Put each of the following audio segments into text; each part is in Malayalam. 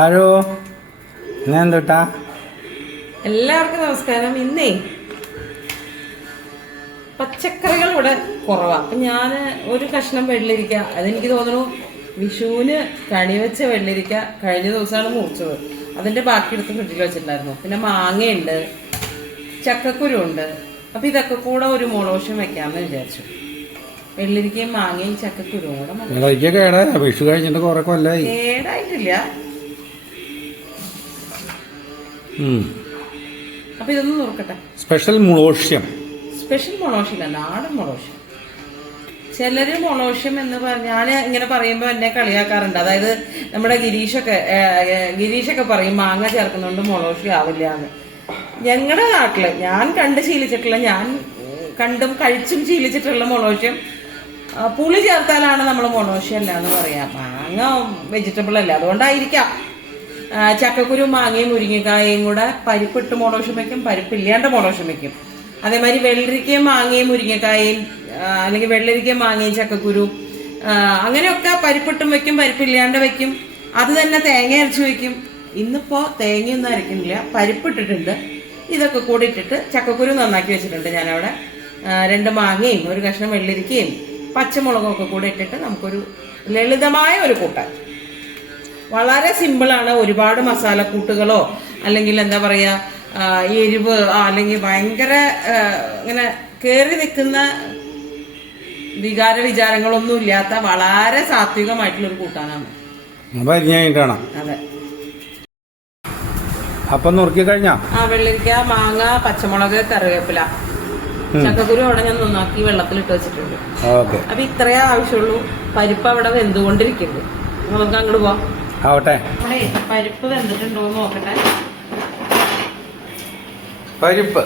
ആരോ ഞാൻ തൊട്ടാ. എല്ലാവർക്കും നമസ്കാരം. ഇന്നേ പച്ചക്കറികൾ ഇവിടെ കുറവാ. അപ്പൊ ഞാൻ ഒരു കഷ്ണം വെള്ളരിക്ക, അതെനിക്ക് തോന്നുന്നു വിഷുവിന് കണിവെച്ച വെള്ളരിക്ക കഴിഞ്ഞ ദിവസമാണ് മുറിച്ചത്. അതിന്റെ ബാക്കി എടുത്ത് ഫ്രിഡ്ജിൽ വെച്ചിട്ടുണ്ടായിരുന്നു. പിന്നെ മാങ്ങയുണ്ട്, ചക്കക്കുരു ഉണ്ട്. അപ്പൊ ഇതൊക്കെ കൂടെ ഒരു മുളോഷം വെക്കാമെന്ന് വിചാരിച്ചു. വെള്ളരിക്കയും മാങ്ങയും ചക്കക്കുരുവും കൂടെ. വിഷു കഴിഞ്ഞിട്ട് കുറെ കൊല്ലായി. കേടായിട്ടില്ല. അപ്പൊ ഇതൊന്നും നോക്കട്ടെ. സ്പെഷ്യൽ മുളോഷ്യം. സ്പെഷ്യൽ മുളോഷ്യല്ല, നാടൻ മുളോഷ്യം. ചിലര് മുളോഷ്യം എന്ന് ഞാൻ ഇങ്ങനെ പറയുമ്പോ എന്നെ കളിയാക്കാറുണ്ട്. അതായത് നമ്മുടെ ഗിരീഷൊക്കെ പറയും മാങ്ങ ചേർക്കുന്നോണ്ട് മുളോഷ്യം ആവില്ല എന്ന്. ഞങ്ങളുടെ നാട്ടില് ഞാൻ കണ്ട് ശീലിച്ചിട്ടുള്ള, ഞാൻ കണ്ടും കഴിച്ചും ശീലിച്ചിട്ടുള്ള മുളോഷ്യം പുളി ചേർത്താലാണ് നമ്മൾ മുളോഷ്യം അല്ല എന്ന് പറയാം. മാങ്ങ വെജിറ്റബിൾ അല്ല, അതുകൊണ്ടായിരിക്കാം. ചക്കക്കുരു മാങ്ങയും മുരിങ്ങക്കായും കൂടെ പരിപ്പിട്ട് മുളോഷ്യം വയ്ക്കും, പരിപ്പില്ലാണ്ട് മുളോഷ്യം വയ്ക്കും. അതേമാതിരി വെള്ളരിക്കയും മാങ്ങയും മുരിങ്ങക്കായും, അല്ലെങ്കിൽ വെള്ളരിക്കയും മാങ്ങയും ചക്കക്കുരു, അങ്ങനെയൊക്കെ പരിപ്പിട്ടും വെക്കും, പരിപ്പില്ലാണ്ട് വെക്കും. അത് തന്നെ തേങ്ങ അരച്ച് വെക്കും. ഇന്നിപ്പോ തേങ്ങയൊന്നും അരക്കുന്നില്ല, പരിപ്പിട്ടിട്ടുണ്ട്. ഇതൊക്കെ കൂടി ഇട്ടിട്ട് ചക്കക്കുരു നന്നാക്കി വെച്ചിട്ടുണ്ട് ഞാനവിടെ. 2 മാങ്ങയും ഒരു കഷ്ണം വെള്ളരിക്കയും പച്ചമുളകും ഒക്കെ കൂടെ ഇട്ടിട്ട് നമുക്കൊരു ലളിതമായ ഒരു കൂട്ടാൻ. വളരെ സിമ്പിളാണ്. ഒരുപാട് മസാലക്കൂട്ടുകളോ അല്ലെങ്കിൽ എന്താ പറയാ എരിവ് അല്ലെങ്കിൽ ഭയങ്കര ഇങ്ങനെ കയറി നിൽക്കുന്ന വിചാരങ്ങളൊന്നും ഇല്ലാത്ത വളരെ സാത്വികമായിട്ടുള്ളൊരു കൂട്ടാനാണ്. അതെ. അപ്പം നുറുക്കി കഴിഞ്ഞാ വെള്ളരിക്ക, മാങ്ങ, പച്ചമുളക്, കറിവേപ്പില, ചക്കക്കുരു അവിടെ ഞാൻ നന്നാക്കി വെള്ളത്തിലിട്ട് വെച്ചിട്ടുണ്ട്. അപ്പൊ ഇത്രയേ ആവശ്യമുള്ളൂ. പരിപ്പ് അവിടെ വെന്തുകൊണ്ടിരിക്കുന്നു. നമുക്ക് അങ്ങോട്ട് പോവാം. ആവട്ടെ. പരിപ്പ് വെന്തിട്ടുണ്ടോ എന്ന് നോക്കട്ടെ. പരിപ്പ്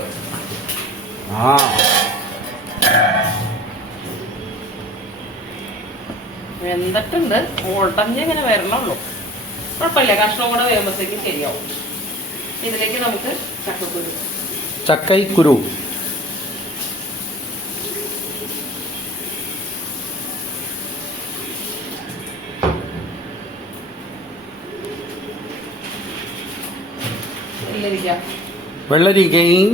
വെന്തിട്ടുണ്ട്. ഉടഞ്ഞിങ്ങനെ വരണുള്ളൂ. കുഴപ്പമില്ല, കഷ്ണം കൂടെ വേകുമ്പോഴത്തേക്ക് ശരിയാവും. ഇതിലേക്ക് നമുക്ക് ചക്കക്കുരു വെള്ളരിക്കയും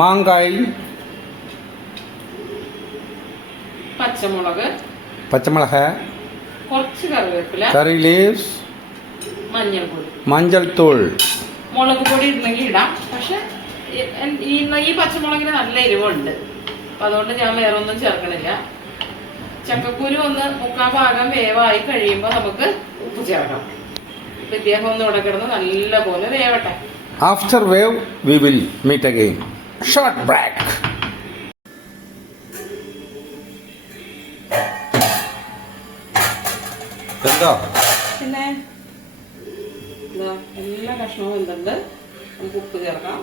മാങ്ങായി, പച്ചമുളക്, കുറച്ച് കറിവേപ്പില, കറി ലീവ്സ്, മഞ്ഞൾത്തൂൾ. മുളക് പൊടി ഇടണമെങ്കിൽ ഇടാം. പക്ഷെ ഈ പച്ചമുളകിന് നല്ല എരിവുണ്ട്. അപ്പൊ അതുകൊണ്ട് ഞാൻ വേറെ ഒന്നും ചേർക്കണില്ല. ചക്കക്കുരു ഒന്ന് 3/4 ഭാഗം വേവായി കഴിയുമ്പോ നമുക്ക് ഉപ്പ് ചേർക്കാം. ഇപ്പൊ ഇദ്ദേഹം ഒന്ന് ഇവിടെ കിടന്ന് നല്ല പോലെ വേവട്ടെ. After wave, we will meet again. Short break. പിന്നെ എല്ലാ കഷ്ണവും വെന്തുണ്ട്. നമുക്ക് ഉപ്പ് ചേർക്കാം.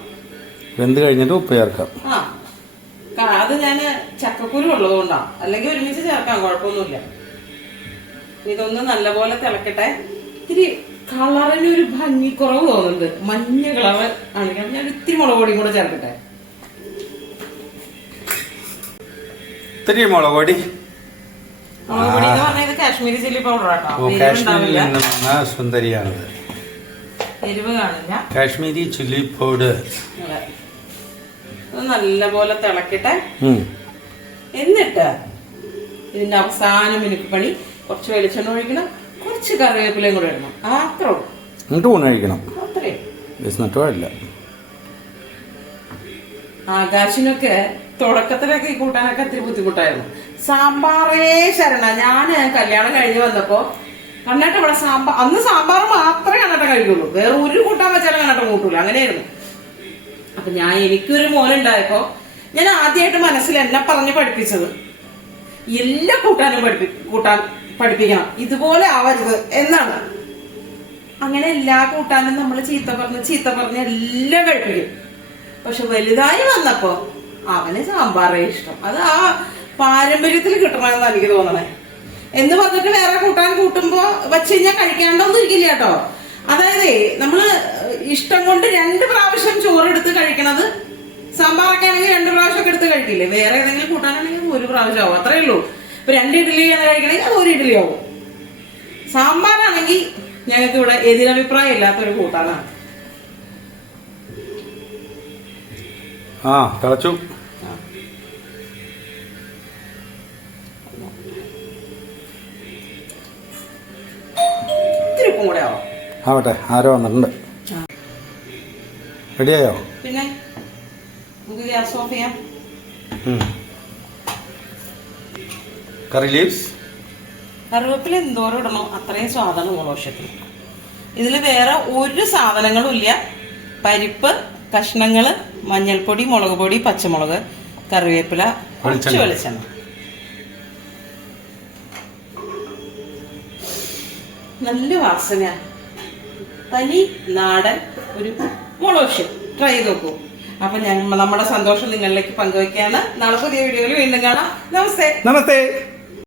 വെന്ത് കഴിഞ്ഞിട്ട് ഉപ്പ് ചേർക്കാം. അത് ഞാന് ചക്കക്കുരു ഉള്ളതുകൊണ്ടാണ്, അല്ലെങ്കിൽ ഒരുമിച്ച് ചേർക്കാം, കുഴപ്പമൊന്നുമില്ല. ഇതൊന്ന് നല്ലപോലെ തിളക്കട്ടെ. ഇത്തിരി കളറിനൊരു ഭംഗിക്കുറവ് തോന്നുന്നുണ്ട്. മഞ്ഞ കളറ് ആണെങ്കിൽ ഞാൻ ഇത്തിരി മുളക് പൊടിയും കൂടെ ചേർക്കട്ടെ. ഇത്തിരി മുളക് പൊടി. മുളക് പൊടി എന്ന് പറഞ്ഞാൽ ഇത് കാശ്മീരി ചില്ലി പൗഡർ ആട്ടോ. സുന്ദരിയാണത്. എരിവ് കാണില്ല. Kashmiri chilli powder. നല്ല പോലെ തിളക്കട്ടെ. എന്നിട്ട് ഇതിന്റെ അവസാന മിനുക്ക് പണി കുറച്ച് വെളിച്ചെണ്ണ ഒഴിക്കണം, കുറച്ച് കറിവേപ്പിലയും കൂടെ ഇടണം. അത്രേ ഉള്ളൂ. എന്നിട്ട് ഊണ് കഴിക്കണം. അത്രയും. ആകാശിനൊക്കെ തുടക്കത്തിലൊക്കെ ഈ കൂട്ടാനൊക്കെ ഇത്തിരി ബുദ്ധിമുട്ടായിരുന്നു. സാമ്പാറേ ശരണ. ഞാന് കല്യാണം കഴിഞ്ഞ് വന്നപ്പോ കണ്ണേട്ട ഇവിടെ അന്ന് സാമ്പാർ മാത്രമേ കണ്ണേട്ട കഴിക്കുള്ളൂ. വേറെ ഒരു കൂട്ടാൻ വെച്ചാലും കണ്ണേട്ട കൂട്ടൂല. അങ്ങനെയായിരുന്നു. അപ്പൊ എനിക്കൊരു മോനുണ്ടായപ്പോ ഞാൻ ആദ്യമായിട്ട് മനസ്സിൽ എന്നെ പറഞ്ഞ് പഠിപ്പിച്ചത് എല്ലാ കൂട്ടാനും പഠിപ്പിക്കണം, ഇതുപോലെ ആവരുത് എന്നാണ്. അങ്ങനെ എല്ലാ കൂട്ടാനും നമ്മൾ ചീത്ത പറഞ്ഞ് എല്ലാം കഴിപ്പിക്കും. പക്ഷെ വലുതായി വന്നപ്പോ അവന് സാമ്പാറേ ഇഷ്ടം. അത് ആ പാരമ്പര്യത്തിൽ കിട്ടണമെന്നാണ് എനിക്ക് തോന്നണേ. എന്ന് പറഞ്ഞിട്ട് വേറെ കൂട്ടാൻ കൂട്ടുമ്പോ വെച്ച് കഴിഞ്ഞാൽ കഴിക്കാണ്ടൊന്നും ഇരിക്കില്ല കേട്ടോ. അതായത് നമ്മള് ഇഷ്ടം കൊണ്ട് 2 പ്രാവശ്യം ചോറെടുത്ത് കഴിക്കണത്, സാമ്പാറൊക്കെ ആണെങ്കിൽ 2 പ്രാവശ്യം ഒക്കെ എടുത്ത് കഴിക്കില്ലേ, വേറെ ഏതെങ്കിലും കൂട്ടാനാണെങ്കിൽ 1 പ്രാവശ്യം ആവും, അത്രേ ഉള്ളൂ. ഇപ്പൊ 2 ഇഡ്ഡലിയാണ് കഴിക്കണമെങ്കിൽ അത് 1 ഇഡ്ഡലി ആവും. സാമ്പാറാണെങ്കിൽ ഞങ്ങൾക്ക് ഇവിടെ എതിരഭിപ്രായം ഇല്ലാത്തൊരു കൂട്ടാനാണ്. ആ തിളച്ചു. ഇത്തിരി ഉപ്പും കൂടെ ആവും. ആവട്ടെ, ആരോ വന്നിട്ടുണ്ട്. റെഡിയായോ? പിന്നെ നമുക്ക് ഗ്യാസ് ഓഫ് ചെയ്യാം. കറി ലീവ്സ്, കറിവേപ്പില എന്തോരം ഇടണോ അത്രയും സ്വാദാണ് മുളക്. ഇതിൽ വേറെ ഒരു സാധനങ്ങളും ഇല്ല. പരിപ്പ്, കഷ്ണങ്ങള്, മഞ്ഞൾപ്പൊടി, മുളക് പൊടി, പച്ചമുളക്, കറിവേപ്പില, കുറച്ച് വെളിച്ചെണ്ണ. നല്ല വാസന, തനി നാടൻ ഒരു മുളക്. ട്രൈ ചെയ്ത് നോക്കൂ. അപ്പൊ നമ്മുടെ സന്തോഷം നിങ്ങളിലേക്ക് പങ്കുവയ്ക്കാണ്. നാളെ പുതിയ വീഡിയോയിൽ വീണ്ടും കാണാം. നമസ്തേ. നമസ്തേ.